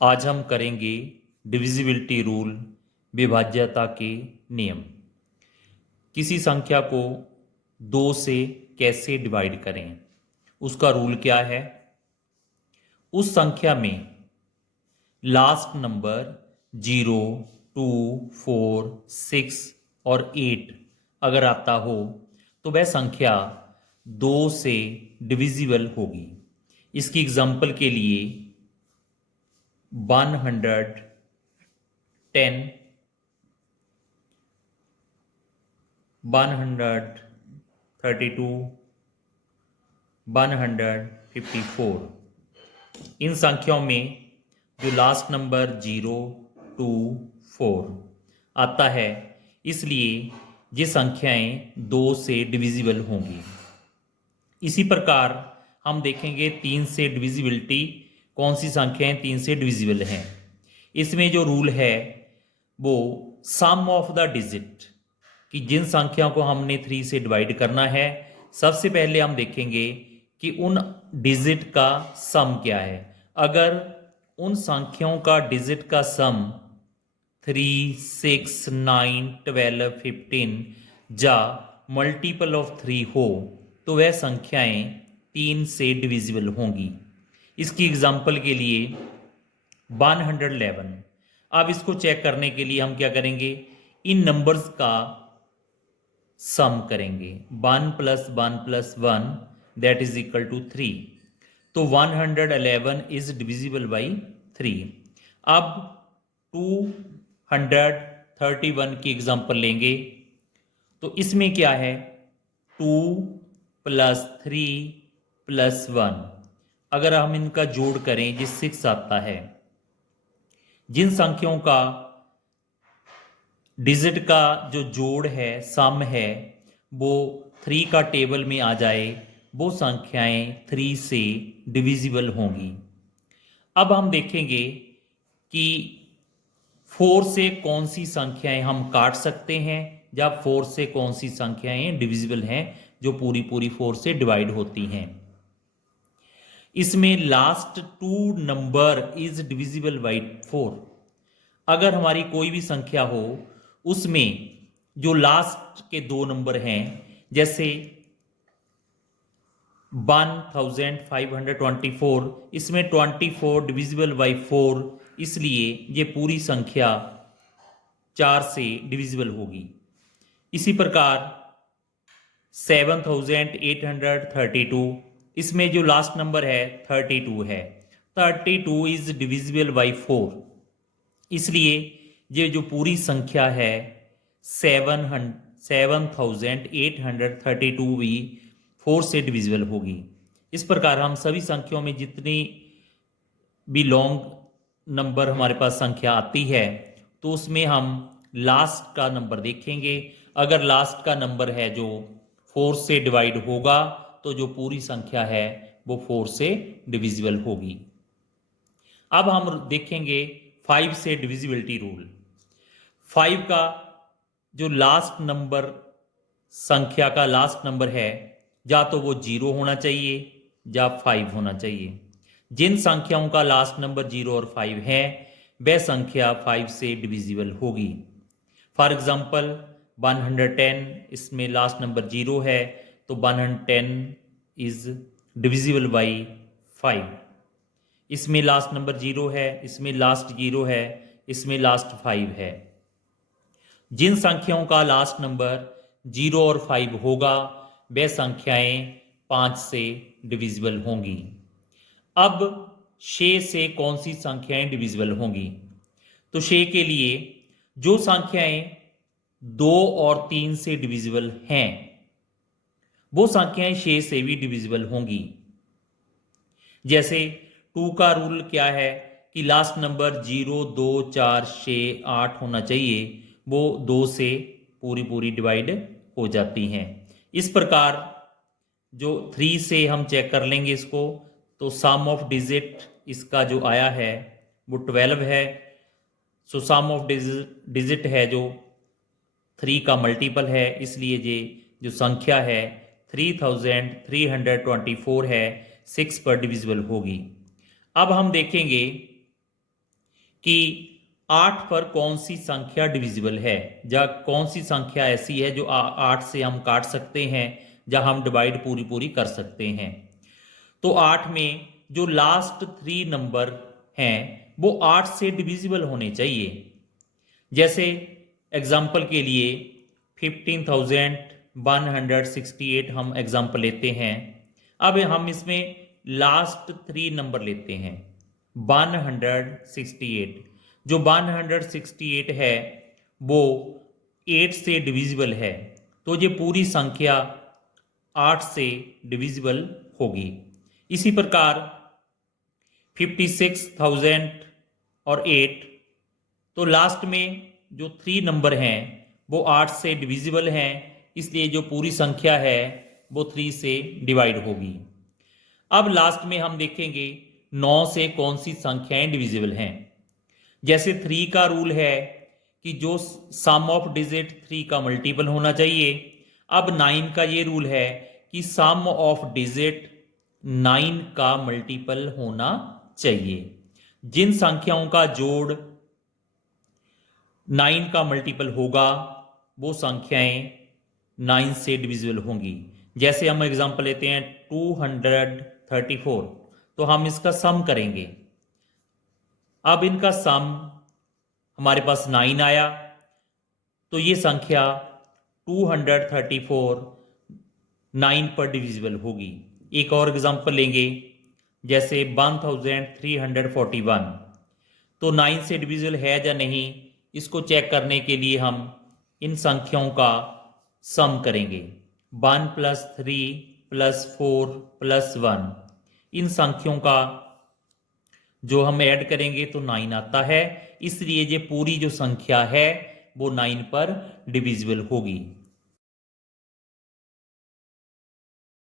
आज हम करेंगे डिविजिबिलिटी रूल, विभाज्यता के नियम। किसी संख्या को 2 से कैसे डिवाइड करें, उसका रूल क्या है। उस संख्या में लास्ट नंबर 0, 2, 4, 6 और 8 अगर आता हो तो वह संख्या 2 से डिविजिबल होगी। इसकी एग्जांपल के लिए 110, 132, 154, इन संख्याओं में जो लास्ट नंबर 0, 2, 4 आता है, इसलिए ये संख्याएं 2 से डिविजिबल होंगी। इसी प्रकार हम देखेंगे 3 से डिविजिबिलिटी, कौन सी संख्याएं 3 से डिविजिबल हैं। इसमें जो रूल है वो सम ऑफ द डिजिट, कि जिन संख्याओं को हमने 3 से डिवाइड करना है, सबसे पहले हम देखेंगे कि उन डिजिट का सम क्या है। अगर उन संख्याओं का डिजिट का सम 3, 6, 9, 12, 15 या मल्टीपल ऑफ 3 हो तो वह संख्याएं 3 से डिविजिबल होंगी। इसकी एग्जांपल के लिए 111। अब इसको चेक करने के लिए हम क्या करेंगे, इन नंबर्स का सम करेंगे। 1 + 1 + 1 दैट इज इक्वल टू 3। तो 111 इज डिविजिबल बाई 3। अब 231 की एग्जांपल लेंगे तो इसमें क्या है, 2 + 3 + 1, अगर हम इनका जोड़ करें ये 6 आता है। जिन संख्याओं का डिजिट का जो जोड़ है, सम है, वो 3 का टेबल में आ जाए, वो संख्याएं 3 से डिविजिबल होंगी। अब हम देखेंगे कि 4 से कौन सी संख्याएं हम काट सकते हैं या 4 से कौन सी संख्याएं डिविजिबल हैं जो पूरी पूरी 4 से डिवाइड होती हैं। इसमें last 2 number is divisible by 4। अगर हमारी कोई भी संख्या हो, उसमें जो लास्ट के 2 नंबर हैं, जैसे 1524, इसमें 24 डिविजिबल बाई 4, इसलिए ये पूरी संख्या 4 से डिविजिबल होगी। इसी प्रकार 7832, इसमें जो लास्ट नंबर है 32 है। 32 इज डिविजिबल बाई 4, इसलिए ये जो पूरी संख्या है 7832 भी 4 से डिविजिबल होगी। इस प्रकार हम सभी संख्याओं में जितनी भी लॉन्ग नंबर हमारे पास संख्या आती है तो उसमें हम लास्ट का नंबर देखेंगे। अगर लास्ट का नंबर है जो 4 से डिवाइड होगा तो जो पूरी संख्या है वो 4 से डिविजिबल होगी। अब हम देखेंगे 5 से डिविजिबिलिटी रूल। 5 का जो लास्ट नंबर, संख्या का लास्ट नंबर है, या तो वो 0 होना चाहिए या 5 होना चाहिए। जिन संख्याओं का लास्ट नंबर 0 और 5 है वह संख्या 5 से डिविजिबल होगी। फॉर एग्जांपल 110, इसमें लास्ट नंबर 0 है तो 110 इज डिविजिबल बाई 5। इसमें लास्ट नंबर 0 है, इसमें लास्ट 0 है, इसमें लास्ट 5 है। जिन संख्याओं का लास्ट नंबर 0 और 5 होगा वह संख्याएं 5 से डिविजिबल होंगी। अब 6 से कौन सी संख्याएं डिविजिबल होंगी, तो 6 के लिए जो संख्याएं 2 और 3 से डिविजिबल हैं वो संख्याएं 6 से भी डिविजिबल होंगी। जैसे 2 का रूल क्या है कि लास्ट नंबर 0, 2, 4, 6, 8 होना चाहिए, वो 2 से पूरी पूरी डिवाइड हो जाती हैं। इस प्रकार जो 3 से हम चेक कर लेंगे इसको, तो सम ऑफ डिजिट इसका जो आया है वो 12 है। सो सम ऑफ डिजिट है जो 3 का मल्टीपल है, इसलिए ये जो संख्या है 3324 है, 6 पर डिविजिबल होगी। अब हम देखेंगे कि 8 पर कौन सी संख्या डिविजिबल है, या कौन सी संख्या ऐसी है जो 8 से हम काट सकते हैं, या हम डिवाइड पूरी पूरी कर सकते हैं। तो 8 में जो लास्ट 3 नंबर हैं वो 8 से डिविजिबल होने चाहिए। जैसे एग्जाम्पल के लिए 15,168 हम एग्जाम्पल लेते हैं। अब हम इसमें लास्ट 3 नंबर लेते हैं 168। जो 168 है वो 8 से डिविजिबल है, तो ये पूरी संख्या 8 से डिविजिबल होगी। इसी प्रकार 56,008, तो लास्ट में जो 3 नंबर हैं वो 8 से डिविजिबल हैं, इसलिए जो पूरी संख्या है वो 3 से डिवाइड होगी। अब लास्ट में हम देखेंगे 9 से कौन सी संख्याएं डिविजिबल हैं। जैसे 3 का रूल है कि जो सम ऑफ डिजिट 3 का मल्टीपल होना चाहिए। अब 9 का ये रूल है कि सम ऑफ डिजिट 9 का मल्टीपल होना चाहिए। जिन संख्याओं का जोड़ 9 का मल्टीपल होगा वो संख्याएं 9 से डिविजिबल होंगी। जैसे हम एग्जांपल लेते हैं 234, तो हम इसका सम करेंगे। अब इनका सम हमारे पास 9 आया, तो ये संख्या 234 9 पर डिविजिबल होगी। एक और एग्जांपल लेंगे, जैसे 1341, तो 9 से डिविजिबल है या नहीं, इसको चेक करने के लिए हम इन संख्याओं का सम करेंगे। 1 + 3 + 4 + 1, इन संख्याओं का जो हम ऐड करेंगे तो 9 आता है, इसलिए ये पूरी जो संख्या है वो 9 पर डिविजिबल होगी।